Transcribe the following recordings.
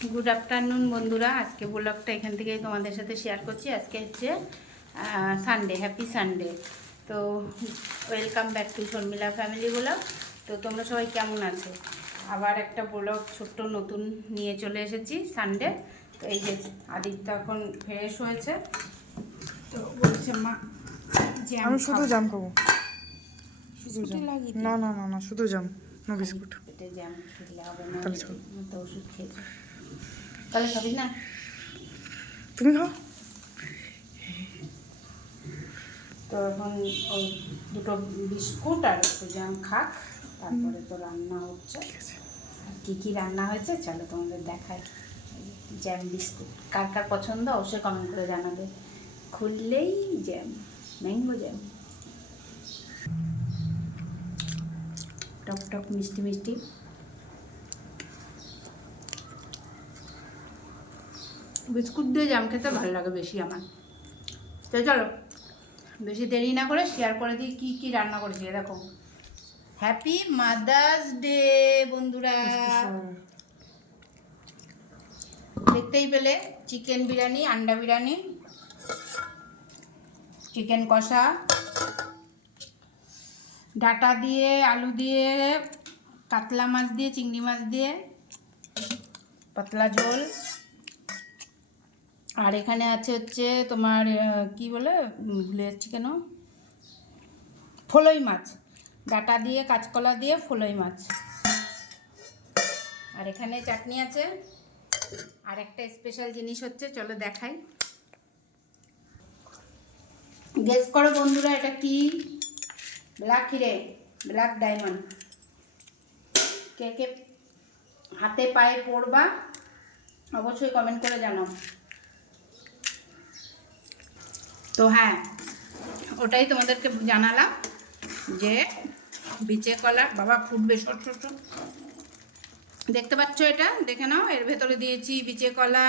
Good afternoon বন্ধুরা, আজকে ব্লগটা এখান থেকেই তোমাদের সাথে শেয়ার করছি। আজকে হচ্ছে সানডে, হ্যাপি সানডে। তো welcome back to Sharmila family blog. তো তোমরা সবাই কেমন আছো? আবার একটা ব্লগ ছোট্ট নতুন নিয়ে চলে এসেছি সানডে। তো এই যে আদিত্য এখন ফ্রেশ হয়েছে, তো বলছে মা জ্যাম আমি শুধু জাম খাবো। শুধু বিস্কুটে জাম। লাগিয়ে না না না না শুধু জাম, নো বিস্কুট। পেটে জ্যাম খেলে হবে না, তাহলে চল। তো ওষুধ খেয়েছে। তাহলে খাবি না? তুমি খাও। তো এখন ওই দুটো বিস্কুট আর একটু জ্যাম খাক, তারপরে তো রান্না হচ্ছে। আর কী কী রান্না হয়েছে চলো তোমাদের দেখাই। জ্যাম বিস্কুট কার কার পছন্দ অবশ্যই কমেন্ট করে জানাবে। খুললেই জ্যাম, ম্যাঙ্গো জ্যাম, টক টক মিষ্টি মিষ্টি। বিস্কুট দিয়ে জ্যাম খেতে ভালো লাগে বেশি আমার। তো চলো বেশি দেরি না করে শেয়ার করে দিই কী কী রান্না করেছি। দেখো, হ্যাপি মাদার্স ডে বন্ধুরা। দেখতেই পেলে চিকেন বিরিয়ানি, আন্ডা বিরিয়ানি, চিকেন কষা, ডাটা দিয়ে, আলু দিয়ে, কাতলা মাছ দিয়ে, চিংড়ি মাছ দিয়ে পাতলা ঝোল। আর এখানে আছে হচ্ছে তোমার কি বলে ভুলে যাচ্ছি কেন, ফলই মাছ, ডাটা দিয়ে, কাঁচকলা দিয়ে ফলই মাছ। আর এখানে চাটনি আছে। আর একটা স্পেশাল জিনিস হচ্ছে, চলো দেখাই। গেস করো বন্ধুরা এটা কি? ব্ল্যাক হিরে, ব্ল্যাক ডায়মন্ড। কে কে হাতে পায়ে পরবা অবশ্যই কমেন্ট করে জানাও। তো হ্যাঁ, ওটাই তোমাদেরকে জানালাম যে বিচে কলা বাবা ফুটবে, শোট শোট শোট। দেখতে পাচ্ছ, এটা দেখে নাও। এর ভেতরে দিয়েছি বিচে কলা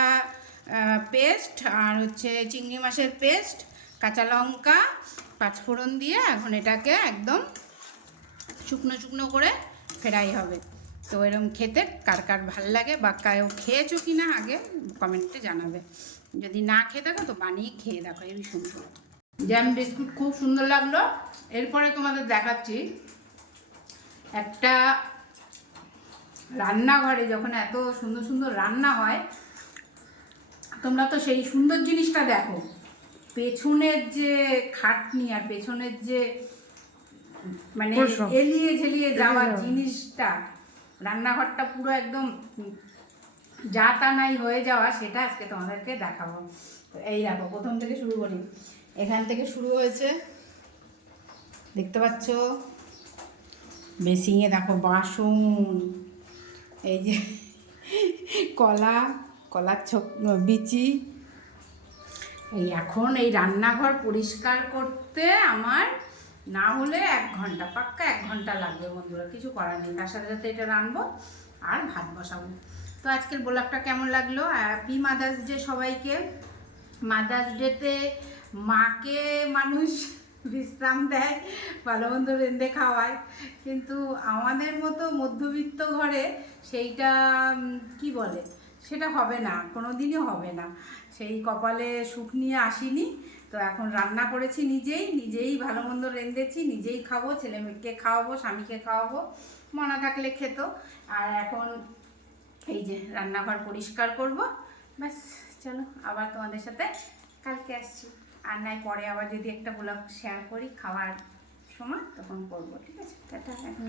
পেস্ট, আর হচ্ছে চিংড়ি মাছের পেস্ট, কাঁচা লঙ্কা, পাঁচফোড়ন দিয়ে এখন এটাকে একদম শুকনো শুকনো করে ফ্রাই হবে। তো এরকম খেতে কার কার ভাল লাগে বা কেউ খেয়েছো কি না আগে কমেন্টে জানাবে। যদি না খেয়ে থাকো তো বানিয়ে খেয়ে দেখো, এই সুন্দর জ্যাম বিস্কুট, খুব সুন্দর লাগলো। এরপরে তোমাদের দেখাচ্ছি একটা রান্নাঘরে যখন এত সুন্দর সুন্দর রান্না হয়, তোমরা তো সেই সুন্দর জিনিসটা দেখো, পেছনের যে খাটনি আর পেছনের যে মানে এলিয়ে ঝেলিয়ে যাওয়ার জিনিসটা, রান্নাঘরটা পুরো একদম যা তা নাই হয়ে যাওয়া, সেটা আজকে তোমাদেরকে দেখাবো। তো এই দেখো, প্রথম থেকে শুরু করি। এখান থেকে শুরু হয়েছে, দেখতে পাচ্ছ বেসিংয়ে দেখো বাসন, এই যে কলার বিচি। এই এখন এই রান্নাঘর পরিষ্কার করতে আমার না হলে 1 ঘন্টা, পাক্কা 1 ঘন্টা লাগবে বন্ধুরা। কিছু করার নেই, তার সাথে সাথে এটা রানবো আর ভাত বসাবো। তো আজকের ব্লগটা কেমন লাগলো? হ্যাপি মাদার্স ডে সবাইকে। মাদার্স ডেতে মাকে মানুষ বিশ্রাম দেয়, ভালো মন্দ রেঁধে খাওয়ায়, কিন্তু আমাদের মতো মধ্যবিত্ত ঘরে সেইটা কি বলে, সেটা হবে না, কোনো দিনই হবে না। সেই কপালে সুখ নিয়ে আসিনি। তো এখন রান্না করেছি নিজেই ভালো মন্দ রেঁধেছি, নিজেই খাবো, ছেলে মেয়েকে খাওয়াবো, স্বামীকে খাওয়াবো, মনা থাকলে খেত। আর এখন এই যে রান্নাঘর পরিষ্কার করব, ব্যাস। চলো আবার তোমাদের সাথে কালকে আসছি, আর নাই পরে আবার যদি একটা ব্লগ শেয়ার করি খাওয়ার সময়, তখন করবো। ঠিক আছে, টাটা এখন।